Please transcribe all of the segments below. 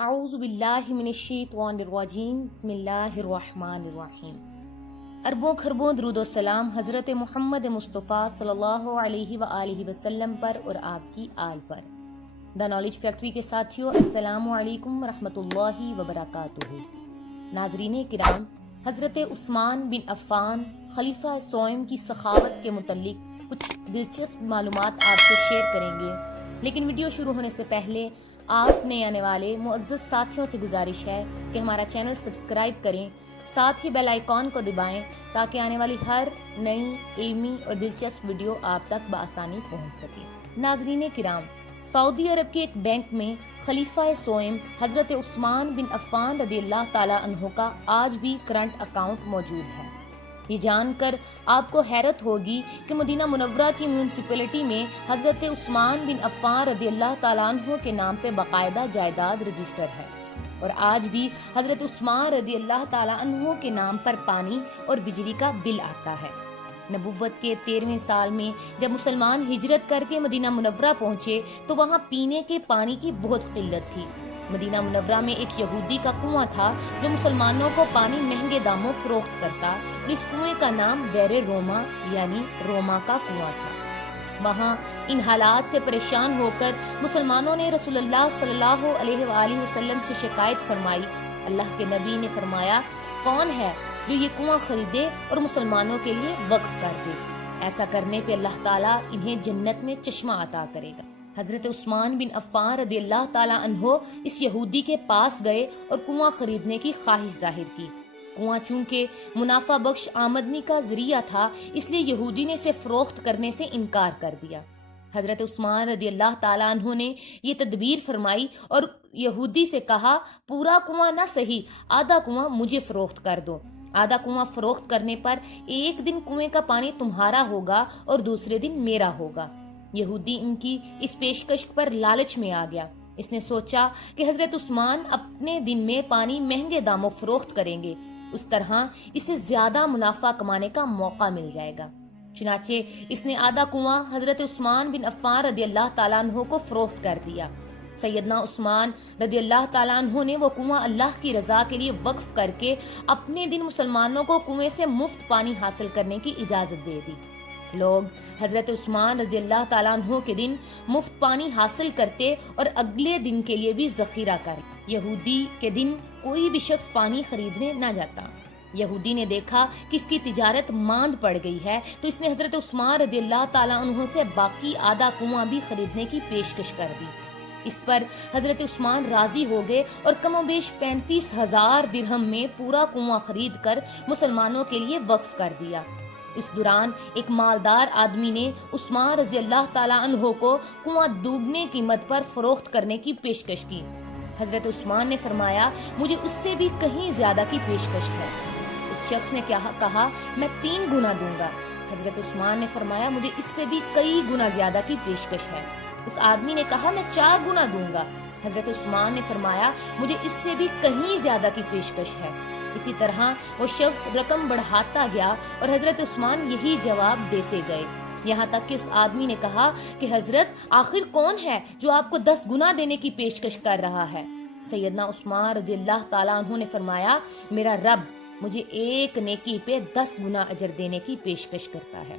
اعوذ باللہ من الشیطان الرجیم بسم اللہ الرحمن الرحیم۔ اربوں خربوں درود و سلام حضرت محمد مصطفیٰ صلی اللہ علیہ وآلہ وسلم پر اور آپ کی آل پر۔ دا نالج فیکٹری کے ساتھیوں، السلام علیکم ورحمۃ اللہ وبرکاتہ۔ ناظرین کرام، حضرت عثمان بن عفان خلیفہ سوئم کی سخاوت کے متعلق کچھ دلچسپ معلومات آپ سے شیئر کریں گے، لیکن ویڈیو شروع ہونے سے پہلے آپ نئے آنے والے معزز ساتھیوں سے گزارش ہے کہ ہمارا چینل سبسکرائب کریں، ساتھ ہی بیل آئیکن کو دبائیں تاکہ آنے والی ہر نئی علمی اور دلچسپ ویڈیو آپ تک بآسانی پہنچ سکے۔ ناظرین کرام، سعودی عرب کے ایک بینک میں خلیفہ سوئم حضرت عثمان بن عفان رضی اللہ تعالی عنہ کا آج بھی کرنٹ اکاؤنٹ موجود ہے۔ یہ جان کر آپ کو حیرت ہوگی کہ مدینہ منورہ کی میونسپلٹی میں حضرت عثمان بن عفان رضی اللہ تعالیٰ عنہ کے نام پہ باقاعدہ جائیداد رجسٹر ہے، اور آج بھی حضرت عثمان رضی اللہ تعالیٰ عنہ کے نام پر پانی اور بجلی کا بل آتا ہے۔ نبوت کے 13ویں سال میں جب مسلمان ہجرت کر کے مدینہ منورہ پہنچے تو وہاں پینے کے پانی کی بہت قلت تھی۔ مدینہ منورہ میں ایک یہودی کا کنواں تھا جو مسلمانوں کو پانی مہنگے داموں فروخت کرتا، اور اس کنویں کا نام بیر روما یعنی روما کا کنواں تھا۔ وہاں ان حالات سے پریشان ہو کر مسلمانوں نے رسول اللہ صلی اللہ علیہ وآلہ وسلم سے شکایت فرمائی۔ اللہ کے نبی نے فرمایا، کون ہے جو یہ کنواں خریدے اور مسلمانوں کے لیے وقف کر دے؟ ایسا کرنے پہ اللہ تعالیٰ انہیں جنت میں چشمہ عطا کرے گا۔ حضرت عثمان بن عفان رضی اللہ تعالیٰ عنہ اس یہودی کے پاس گئے اور کنواں خریدنے کی خواہش ظاہر کی۔ کنواں چونکہ منافع بخش آمدنی کا ذریعہ تھا، اس لیے یہودی نے اسے فروخت کرنے سے انکار کر دیا۔ حضرت عثمان رضی اللہ تعالیٰ عنہ نے یہ تدبیر فرمائی اور یہودی سے کہا، پورا کنواں نہ صحیح، آدھا کنواں مجھے فروخت کر دو۔ آدھا کنواں فروخت کرنے پر ایک دن کنویں کا پانی تمہارا ہوگا اور دوسرے دن میرا ہوگا۔ یہودی ان کی اس پیشکش پر لالچ میں آ گیا۔ اس نے سوچا کہ حضرت عثمان اپنے دن میں پانی مہنگے داموں فروخت کریں گے، اس طرح اسے زیادہ منافع کمانے کا موقع مل جائے گا۔ چنانچہ اس نے آدھا کنواں حضرت عثمان بن عفان رضی اللہ تعالیٰ عنہ کو فروخت کر دیا۔ سیدنا عثمان رضی اللہ تعالیٰ عنہ نے وہ کنواں اللہ کی رضا کے لیے وقف کر کے اپنے دن مسلمانوں کو کنویں سے مفت پانی حاصل کرنے کی اجازت دے دی۔ لوگ حضرت عثمان رضی اللہ تعالیٰ عنہ کے دن مفت پانی حاصل کرتے اور اگلے دن کے لیے بھی ذخیرہ کرتے۔ یہودی کے دن کوئی بھی شخص پانی خریدنے نہ جاتا۔ یہودی نے دیکھا کہ اس کی تجارت ماند پڑ گئی ہے، تو اس نے حضرت عثمان رضی اللہ تعالیٰ عنہ سے باقی آدھا کنواں بھی خریدنے کی پیشکش کر دی۔ اس پر حضرت عثمان راضی ہو گئے اور کم و بیش 35,000 درہم میں پورا کنواں خرید کر مسلمانوں کے لیے وقف کر دیا۔ اس دوران ایک مالدار آدمی نے عثمان رضی اللہ تعالیٰ عنہ کو کنواں دوگنے قیمت پر فروخت کرنے کی پیشکش کی۔ حضرت عثمان نے فرمایا، مجھے اس سے بھی کہیں زیادہ کی پیشکش ہے۔ اس شخص نے کہا، میں 3 گنا دوں گا۔ حضرت عثمان نے فرمایا، مجھے اس سے بھی کئی گنا زیادہ کی پیشکش ہے۔ اس آدمی نے کہا، میں 4 گنا دوں گا۔ حضرت عثمان نے فرمایا، مجھے اس سے بھی کہیں زیادہ کی پیشکش ہے۔ اسی طرح وہ شخص رقم بڑھاتا گیا اور حضرت عثمان یہی جواب دیتے گئے، یہاں تک کہ اس آدمی نے کہا کہ حضرت آخر کون ہے جو آپ کو 10 گنا دینے کی پیشکش کر رہا ہے؟ سیدنا عثمان رضی اللہ تعالیٰ عنہ نے فرمایا، میرا رب مجھے ایک نیکی پہ 10 گنا اجر دینے کی پیشکش کرتا ہے۔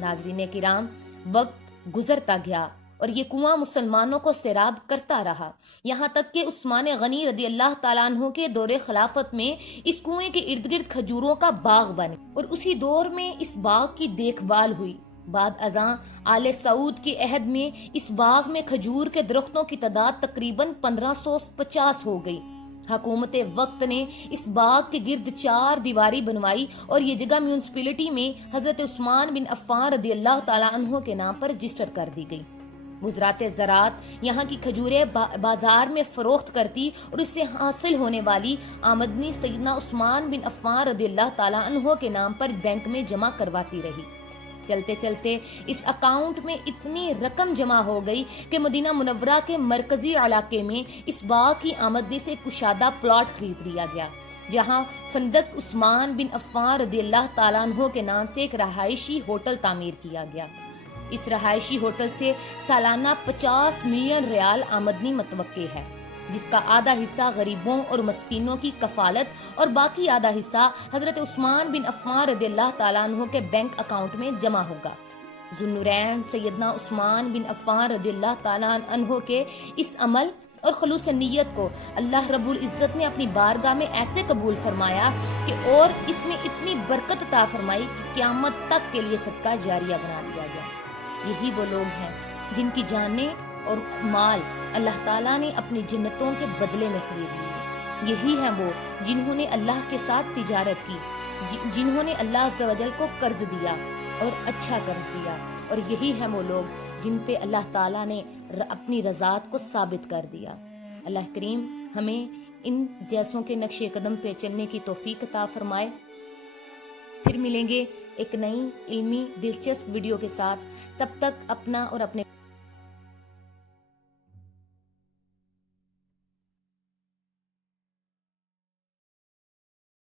ناظرین کرام، وقت گزرتا گیا اور یہ کنواں مسلمانوں کو سیراب کرتا رہا، یہاں تک کہ عثمان غنی رضی اللہ تعالیٰ عنہ کے دور خلافت میں اس کنویں کے ارد گرد کھجوروں کا باغ بنے اور اسی دور میں اس باغ کی دیکھ بھال ہوئی۔ بعد ازاں آل سعود کے عہد میں اس باغ میں کھجور کے درختوں کی تعداد تقریباً 1550 ہو گئی۔ حکومت وقت نے اس باغ کے گرد 4 دیواری بنوائی اور یہ جگہ میونسپلٹی میں حضرت عثمان بن عفان رضی اللہ تعالیٰ عنہ کے نام پر رجسٹر کر دی گئی۔ وزارت زراعت یہاں کی کھجوریں بازار میں فروخت کرتی اور اس سے حاصل ہونے والی آمدنی سیدنا عثمان بن عفان رضی اللہ تعالیٰ عنہ کے نام پر بینک میں جمع کرواتی رہی۔ چلتے چلتے اس اکاؤنٹ میں اتنی رقم جمع ہو گئی کہ مدینہ منورہ کے مرکزی علاقے میں اس باغ کی آمدنی سے کشادہ پلاٹ خرید لیا گیا، جہاں فندق عثمان بن عفان رضی اللہ تعالیٰ عنہ کے نام سے ایک رہائشی ہوٹل تعمیر کیا گیا۔ اس رہائشی ہوٹل سے سالانہ 50 ملین ریال آمدنی متوقع ہے۔ جس کا آدھا حصہ غریبوں اور مسکینوں کی کفالت اور باقی آدھا حصہ حضرت عثمان بن عفان رضی اللہ تعالیٰ عنہ کے بینک اکاؤنٹ میں جمع ہوگا۔ ذوالنورین سیدنا عثمان بن عفان رضی اللہ تعالیٰ عنہ کے اس عمل اور خلوص نیت کو اللہ رب العزت نے اپنی بارگاہ میں ایسے قبول فرمایا کہ اور اس میں اتنی برکت عطا فرمائی کہ قیامت تک کے لیے صدقہ جاریہ بنا دیا گیا۔ یہی وہ لوگ ہیں جن کی جانیں اور مال اللہ تعالیٰ نے اپنی جنتوں کے بدلے میں خرید لیے۔ یہی ہیں وہ جنہوں نے اللہ کے ساتھ تجارت کی، جنہوں نے اللہ عز و جل کو قرض دیا اور اچھا قرض دیا، اور یہی ہیں وہ لوگ جن پہ اللہ تعالیٰ نے اپنی رضاعت کو ثابت کر دیا۔ اللہ کریم ہمیں ان جیسوں کے نقش قدم پہ چلنے کی توفیق عطا فرمائے۔ پھر ملیں گے ایک نئی علمی دلچسپ ویڈیو کے ساتھ، تب تک اپنا اور اپنے